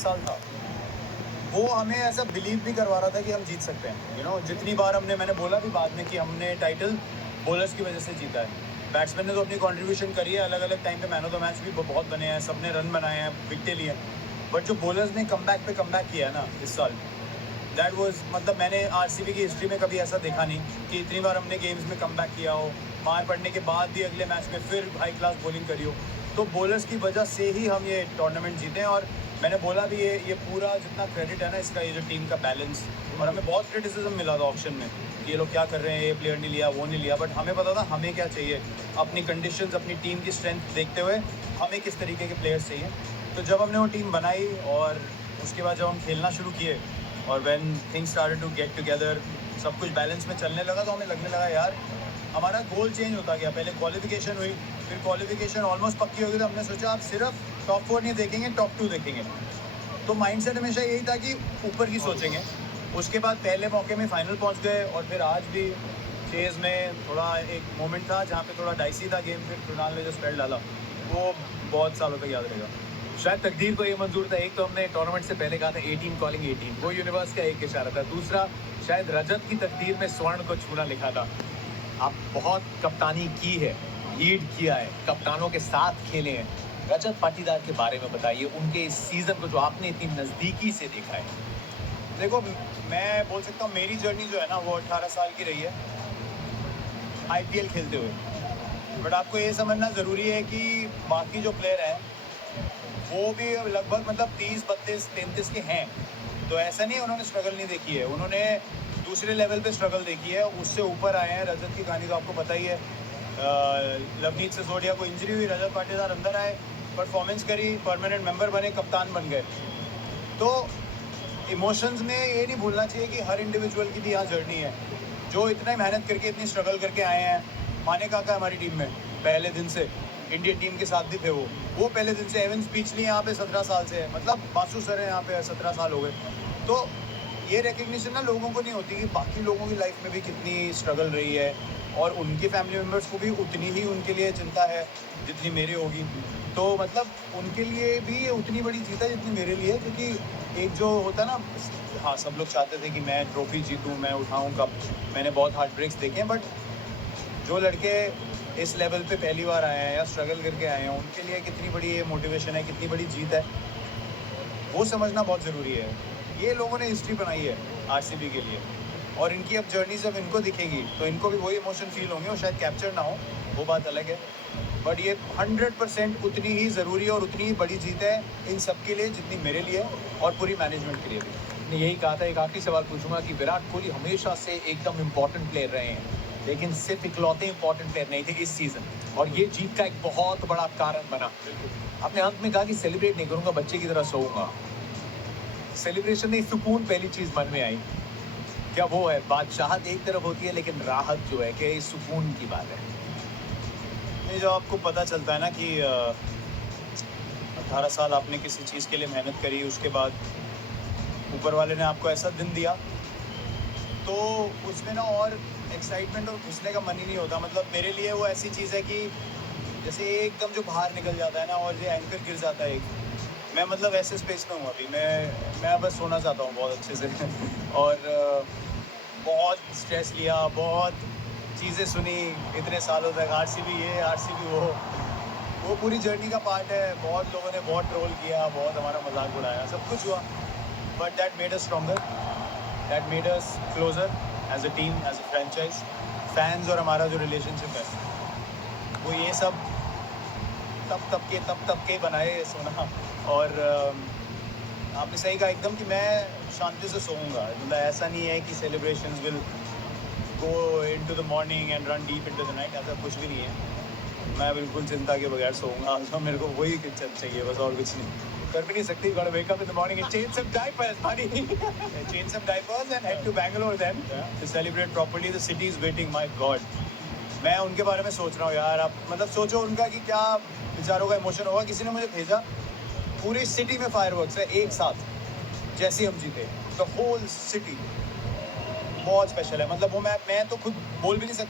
इस साल था, वो हमें ऐसा बिलीव भी करवा रहा था कि हम जीत सकते हैं। यू नो, जितनी बार मैंने बोला भी बाद में कि हमने टाइटल बॉलर्स की वजह से जीता है। बैट्समैन ने तो अपनी कंट्रीब्यूशन करी है, अलग अलग टाइम पे मैन ऑफ द मैच भी बहुत बने हैं, सब ने रन बनाए हैं, विकेटें लिए हैं, बट जो बॉलर्स ने कमबैक पे कमबैक किया है ना इस साल, दैट वाज, मतलब मैंने आरसीबी की हिस्ट्री में कभी ऐसा देखा नहीं कि इतनी बार हमने गेम्स में कमबैक किया हो, मार पड़ने के बाद भी अगले मैच में फिर हाई क्लास बॉलिंग करी हो। तो बॉलर्स की वजह से ही हम ये टूर्नामेंट जीते हैं। और मैंने बोला भी ये पूरा जितना क्रेडिट है ना इसका, ये जो टीम का बैलेंस, और हमें बहुत क्रिटिसिज्म मिला था ऑप्शन में कि ये लोग क्या कर रहे हैं, ये प्लेयर नहीं लिया, वो नहीं लिया, बट हमें पता था हमें क्या चाहिए, अपनी कंडीशंस, अपनी टीम की स्ट्रेंथ देखते हुए हमें किस तरीके के प्लेयर्स चाहिए। तो जब हमने वो टीम बनाई और उसके बाद जब हम खेलना शुरू किए और when things started to get together, सब कुछ बैलेंस में चलने लगा, तो हमें लगने लगा यार हमारा गोल चेंज होता गया। पहले क्वालिफिकेशन हुई, फिर क्वालिफिकेशन ऑलमोस्ट पक्की हो गई, तो हमने सोचा आप सिर्फ टॉप 4 नहीं देखेंगे, टॉप 2 देखेंगे। तो माइंडसेट हमेशा यही था कि ऊपर की सोचेंगे। उसके बाद पहले मौके में फाइनल पहुंच गए, और फिर आज भी चेज़ में थोड़ा एक मोमेंट था जहाँ पे थोड़ा डाइसी था गेम, फिर कृणाल ने जो स्पेल डाला वो बहुत सालों तक याद रहेगा। शायद तकदीर को ये मंजूर था, एक तो हमने टूर्नामेंट से पहले कहा था 18 कॉलिंग 18, वो यूनिवर्स का एक इशारा था। दूसरा, शायद रजत की तकदीर में स्वर्ण को छूना लिखा था। आप बहुत कप्तानी की है, लीड किया है, कप्तानों के साथ खेले हैं। रजत पाटीदार के बारे में बताइए, उनके इस सीजन को जो आपने इतनी नज़दीकी से देखा है। देखो, मैं बोल सकता हूँ मेरी जर्नी जो है ना वो 18 साल की रही है आईपीएल खेलते हुए, बट आपको ये समझना ज़रूरी है कि बाकी जो प्लेयर हैं वो भी लगभग मतलब 30, 32, 33 के हैं। तो ऐसा नहीं है उन्होंने स्ट्रगल नहीं देखी है, उन्होंने दूसरे लेवल पे स्ट्रगल देखी है, उससे ऊपर आए हैं। रजत की कहानी तो आपको पता ही है, लवनीत सिसोदिया को इंजरी हुई, रजत पाटीदार अंदर आए, परफॉर्मेंस करी, परमानेंट मेंबर बने, कप्तान बन गए। तो इमोशंस में ये नहीं भूलना चाहिए कि हर इंडिविजुअल की भी यहाँ जर्नी है, जो इतना मेहनत करके इतनी स्ट्रगल करके आए हैं। माने काका हमारी टीम में पहले दिन से, इंडियन टीम के साथ भी थे वो पहले दिन से। एवन स्पीचली यहाँ पे 17 साल से है, मतलब बासु सर है यहाँ पे 17 साल हो गए। तो ये रिकग्निशन ना लोगों को नहीं होती कि बाकी लोगों की लाइफ में भी कितनी स्ट्रगल रही है, और उनके फैमिली मेम्बर्स को भी उतनी ही उनके लिए चिंता है जितनी मेरी होगी। तो मतलब उनके लिए भी ये उतनी बड़ी जीत है जितनी मेरे लिए, क्योंकि एक जो होता है ना, हाँ सब लोग चाहते थे कि मैं ट्रॉफी जीतूँ, मैं उठाऊँ कप, मैंने बहुत हार्ट ब्रेक्स देखे हैं, बट जो लड़के इस लेवल पे पहली बार आए हैं या स्ट्रगल करके आए हैं, उनके लिए कितनी बड़ी ये मोटिवेशन है, कितनी बड़ी जीत है, वो समझना बहुत ज़रूरी है। ये लोगों ने हिस्ट्री बनाई है आरसीबी के लिए, और इनकी अब जर्नी जब इनको दिखेगी तो इनको भी वही इमोशन फील होंगे, और शायद कैप्चर ना हो, वो बात अलग है, बट ये 100% उतनी ही ज़रूरी है और उतनी ही बड़ी जीत है इन सब के लिए जितनी मेरे लिए और पूरी मैनेजमेंट के लिए भी। ने यही कहा था, एक आखिरी सवाल पूछूंगा कि विराट कोहली हमेशा से एकदम इम्पोर्टेंट प्लेयर रहे हैं, लेकिन सिर्फ इकलौते इम्पोर्टेंट प्लेयर नहीं थे इस सीजन, और ये जीत का एक बहुत बड़ा कारण बना। आपने अंत में कहा कि सेलिब्रेट नहीं करूंगा, बच्चे की तरह सोऊंगा। सेलिब्रेशन नहीं, सुकून पहली चीज मन में आई। क्या वो है? बादशाहत एक तरफ होती है, लेकिन राहत जो है कि सुकून की बात है। ये जो आपको पता चलता है ना कि 18 साल आपने किसी चीज़ के लिए मेहनत करी, उसके बाद ऊपर वाले ने आपको ऐसा दिन दिया, तो उसमें ना और एक्साइटमेंट और घुसने का मन ही नहीं होता। मतलब मेरे लिए वो ऐसी चीज़ है कि जैसे एकदम जो बाहर निकल जाता है ना, और ये एंकर गिर जाता है एक, मैं मतलब ऐसे स्पेस में हूँ अभी। मैं बस सोना चाहता हूँ बहुत अच्छे से और बहुत स्ट्रेस लिया, बहुत चीज़ें सुनी इतने सालों तक, आरसीबी ये, आरसीबी वो पूरी जर्नी का पार्ट है। बहुत लोगों ने बहुत ट्रोल किया, बहुत हमारा मजाक उड़ाया, सब कुछ हुआ, but that made us stronger, that made us closer as a team, as a franchise. Fans और हमारा जो रिलेशनशिप है वो ये सब तब के बनाए सोना। और आपने सही कहा एकदम कि मैं शांति से सोऊंगा। मतलब ऐसा नहीं है कि celebrations will go into the morning and run deep into the night, ऐसा कुछ भी नहीं है। मैं बिल्कुल चिंता के बगैर सोऊंगा, तो मेरे को वही चाहिए बस, और कुछ नहीं। कर भी नहीं सकती, gotta wake up in the morning and change some diapers, buddy. Change some diapers and head to Bangalore then to celebrate properly. The city is waiting, my God. मैं उनके बारे में सोच रहा हूँ यार। आप मतलब सोचो उनका कि क्या बेचारों का इमोशन होगा। किसी ने मुझे भेजा, पूरी सिटी में फायरवर्क्स है एक साथ, जैसे हम जीते, द होल सिटी। बहुत स्पेशल है। मतलब वो मैं तो खुद बोल भी नहीं सकता।